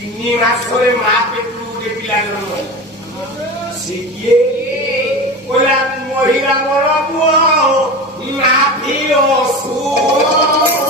3 ମାସରେ ମା ପେଟରୁ ଗୋଟେ ପିଲା ଜନ୍ମ ହେଲା। ସେ କିଏ? କହିଲା ମହିଳା ମୋର ପୁଅ ନାଭି ଅସୁର।